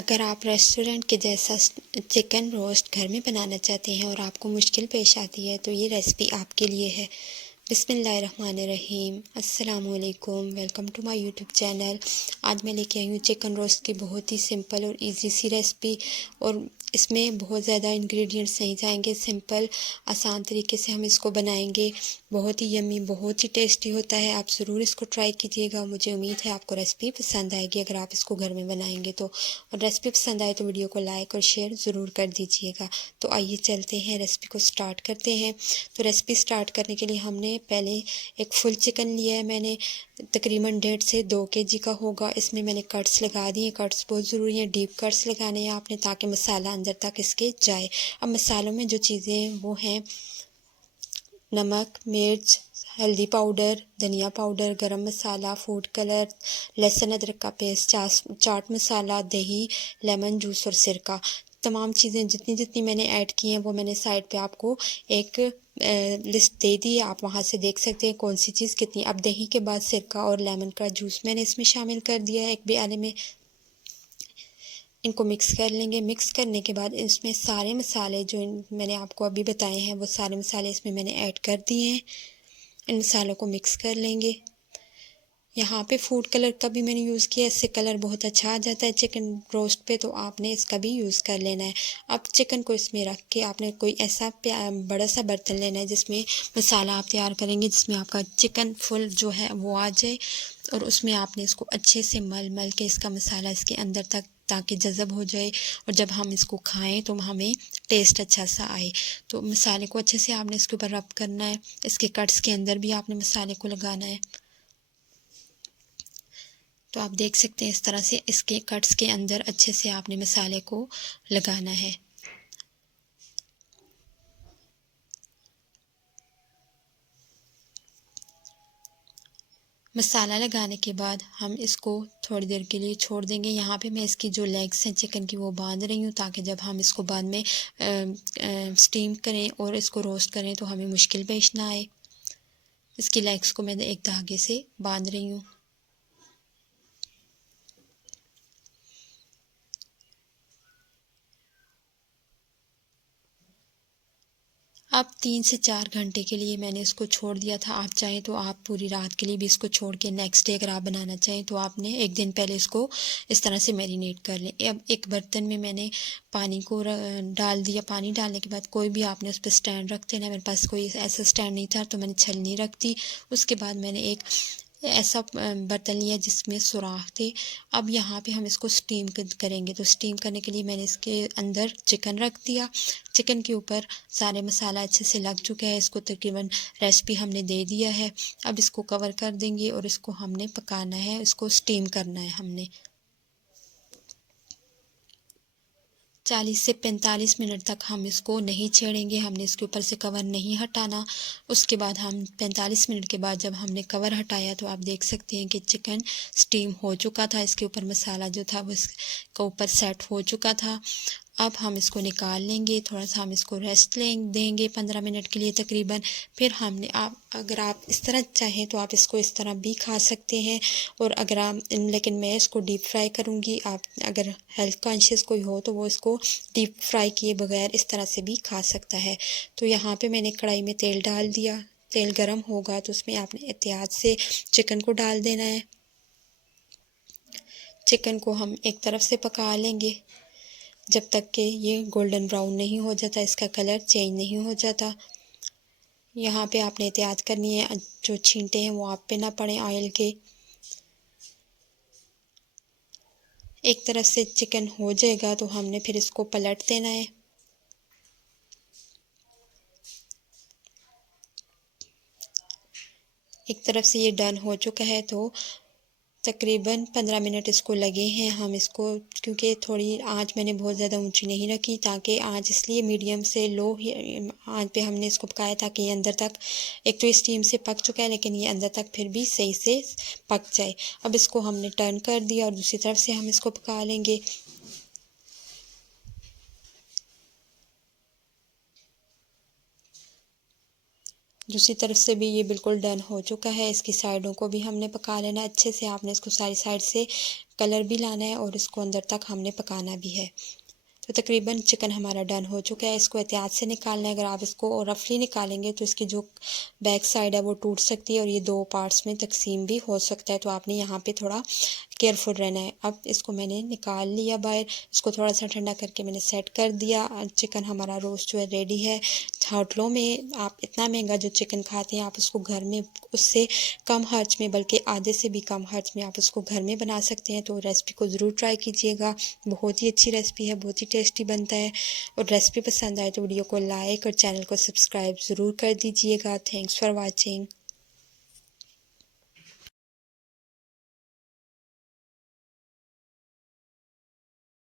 अगर आप रेस्टोरेंट के जैसा चिकन रोस्ट घर में बनाना चाहते हैं और आपको मुश्किल पेश आती है तो ये रेसिपी आपके लिए है। बिस्मिल्लाहिर्रहमानिर्रहीम, अस्सलामुअलैकुम, welcome to my YouTube channel. आज मैं लेके आई हूँ चिकन रोस्ट की बहुत ही सिंपल और इजी सी रेसिपी। और इसमें बहुत ज़्यादा इंग्रेडिएंट्स नहीं जाएंगे, सिंपल आसान तरीके से हम इसको बनाएंगे। बहुत ही यम्मी, बहुत ही टेस्टी होता है। आप ज़रूर इसको ट्राई कीजिएगा। मुझे उम्मीद है आपको रेसिपी पसंद आएगी अगर आप इसको घर में बनाएंगे तो। और रेसिपी पसंद आए तो वीडियो को लाइक और शेयर ज़रूर कर दीजिएगा। तो आइए चलते हैं, रेसिपी को स्टार्ट करते हैं। तो रेसिपी स्टार्ट करने के लिए हमने पहले एक फुल चिकन लिया है मैंने, तकरीबन 1.5 से 2 केजी का होगा। इसमें मैंने कट्स लगा दिए। कट्स बहुत ज़रूरी हैं, डीप कट्स लगाने हैं आपने ताकि मसाला अंदर तक इसके जाए। अब मसालों में जो चीज़ें हैं वो हैं नमक, मिर्च, हल्दी पाउडर, धनिया पाउडर, गरम मसाला, फूड कलर, लहसुन अदरक का पेस्ट, चाट मसाला, दही, लेमन जूस और सिरका। तमाम चीज़ें जितनी जितनी मैंने ऐड की हैं वो मैंने साइड पे आपको एक लिस्ट दे दी है, आप वहाँ से देख सकते हैं कौन सी चीज़ कितनी। अब दही के बाद सिरका और लेमन का जूस मैंने इसमें शामिल कर दिया है एक प्याले में। इनको मिक्स कर लेंगे। मिक्स करने के बाद इसमें सारे मसाले जो मैंने आपको अभी बताए हैं वो सारे मसाले इसमें मैंने ऐड कर दिए हैं। इन मसालों को मिक्स कर लेंगे। यहाँ पे फूड कलर का भी मैंने यूज़ किया, इससे कलर बहुत अच्छा आ जाता है चिकन रोस्ट पे, तो आपने इसका भी यूज़ कर लेना है। अब चिकन को इसमें रख के आपने कोई ऐसा बड़ा सा बर्तन लेना है जिसमें मसाला आप तैयार करेंगे, जिसमें आपका चिकन फुल जो है वो आ जाए। और उसमें आपने इसको अच्छे से मल मल के इसका मसाला इसके अंदर तक ताकि जज़ब हो जाए, और जब हम इसको खाएं तो हमें टेस्ट अच्छा सा आए। तो मसाले को अच्छे से आपने इसके ऊपर रब करना है। इसके कट्स के अंदर भी आपने मसाले को लगाना है। तो आप देख सकते हैं इस तरह से इसके कट्स के अंदर अच्छे से आपने मसाले को लगाना है। मसाला लगाने के बाद हम इसको थोड़ी देर के लिए छोड़ देंगे। यहाँ पे मैं इसकी जो लेग्स हैं चिकन की वो बांध रही हूँ ताकि जब हम इसको बाद में स्टीम करें और इसको रोस्ट करें तो हमें मुश्किल पेश ना आए। इसकी लेग्स को मैं एक धागे से बांध रही हूँ। अब 3 से 4 घंटे के लिए मैंने इसको छोड़ दिया था। आप चाहें तो आप पूरी रात के लिए भी इसको छोड़ के नेक्स्ट डे अगर आप बनाना चाहें तो आपने एक दिन पहले इसको इस तरह से मैरिनेट कर लें। अब एक बर्तन में मैंने पानी को डाल दिया। पानी डालने के बाद कोई भी आपने उस पर स्टैंड रख देना। मेरे पास कोई ऐसा स्टैंड नहीं था तो मैंने छलनी रख दी। उसके बाद मैंने एक ऐसा बर्तन लिया जिसमें सुराख थे। अब यहाँ पे हम इसको स्टीम करेंगे। तो स्टीम करने के लिए मैंने इसके अंदर चिकन रख दिया। चिकन के ऊपर सारे मसाला अच्छे से लग चुका है। इसको तकरीबन रेसिपी हमने दे दिया है। अब इसको कवर कर देंगे और इसको हमने पकाना है, इसको स्टीम करना है हमने। 40 से 45 मिनट तक हम इसको नहीं छेड़ेंगे, हमने इसके ऊपर से कवर नहीं हटाना। उसके बाद हम 45 मिनट के बाद जब हमने कवर हटाया तो आप देख सकते हैं कि चिकन स्टीम हो चुका था। इसके ऊपर मसाला जो था वो इसके ऊपर सेट हो चुका था। अब हम इसको निकाल लेंगे। थोड़ा सा हम इसको रेस्ट देंगे 15 मिनट के लिए तकरीबन। फिर हमने अगर आप इस तरह चाहें तो आप इसको इस तरह भी खा सकते हैं। और अगर आप लेकिन मैं इसको डीप फ्राई करूँगी। आप अगर हेल्थ कॉन्शियस कोई हो तो वो इसको डीप फ्राई किए बगैर इस तरह से भी खा सकता है। तो यहाँ पे मैंने कढ़ाई में तेल डाल दिया। तेल गरम होगा तो उसमें आपने एहतियात से चिकन को डाल देना है। चिकन को हम एक तरफ से पका लेंगे जब तक कि ये गोल्डन ब्राउन नहीं हो जाता, इसका कलर चेंज नहीं हो जाता। यहाँ पे आपने एहतियात करनी है जो छींटे हैं वो आप पे ना पड़े ऑयल के। एक तरफ से चिकन हो जाएगा तो हमने फिर इसको पलट देना है। एक तरफ से ये डन हो चुका है तो तकरीबन 15 मिनट इसको लगे हैं। हम इसको क्योंकि थोड़ी आंच मैंने बहुत ज़्यादा ऊंची नहीं रखी, ताकि आंच इसलिए मीडियम से लो आंच पे हमने इसको पकाया ताकि ये अंदर तक, एक तो स्टीम से पक चुका है लेकिन ये अंदर तक फिर भी सही से पक जाए। अब इसको हमने टर्न कर दिया और दूसरी तरफ से हम इसको पका लेंगे। दूसरी तरफ से भी ये बिल्कुल डन हो चुका है। इसकी साइडों को भी हमने पका लेना है अच्छे से। आपने इसको सारी साइड से कलर भी लाना है और इसको अंदर तक हमने पकाना भी है। तो तकरीबन चिकन हमारा डन हो चुका है। इसको एहतियात से निकालना है। अगर आप इसको रफली निकालेंगे तो इसकी जो बैक साइड है वो टूट सकती है और ये 2 पार्ट्स में तकसीम भी हो सकता है। तो आपने यहाँ पे थोड़ा केयरफुल रहना है। अब इसको मैंने निकाल लिया बाहर। इसको थोड़ा सा ठंडा करके मैंने सेट कर दिया। चिकन हमारा रोस्ट जो है रेडी है। होटलों में आप इतना महंगा जो चिकन खाते हैं, आप उसको घर में उससे कम खर्च में, बल्कि आधे से भी कम खर्च में आप उसको घर में बना सकते हैं। तो रेसिपी को ज़रूर ट्राई कीजिएगा। बहुत ही अच्छी रेसिपी है, बहुत ही टेस्टी बनता है। और रेसिपी पसंद आए तो वीडियो को लाइक और चैनल को सब्सक्राइब ज़रूर कर दीजिएगा। Thanks for watching.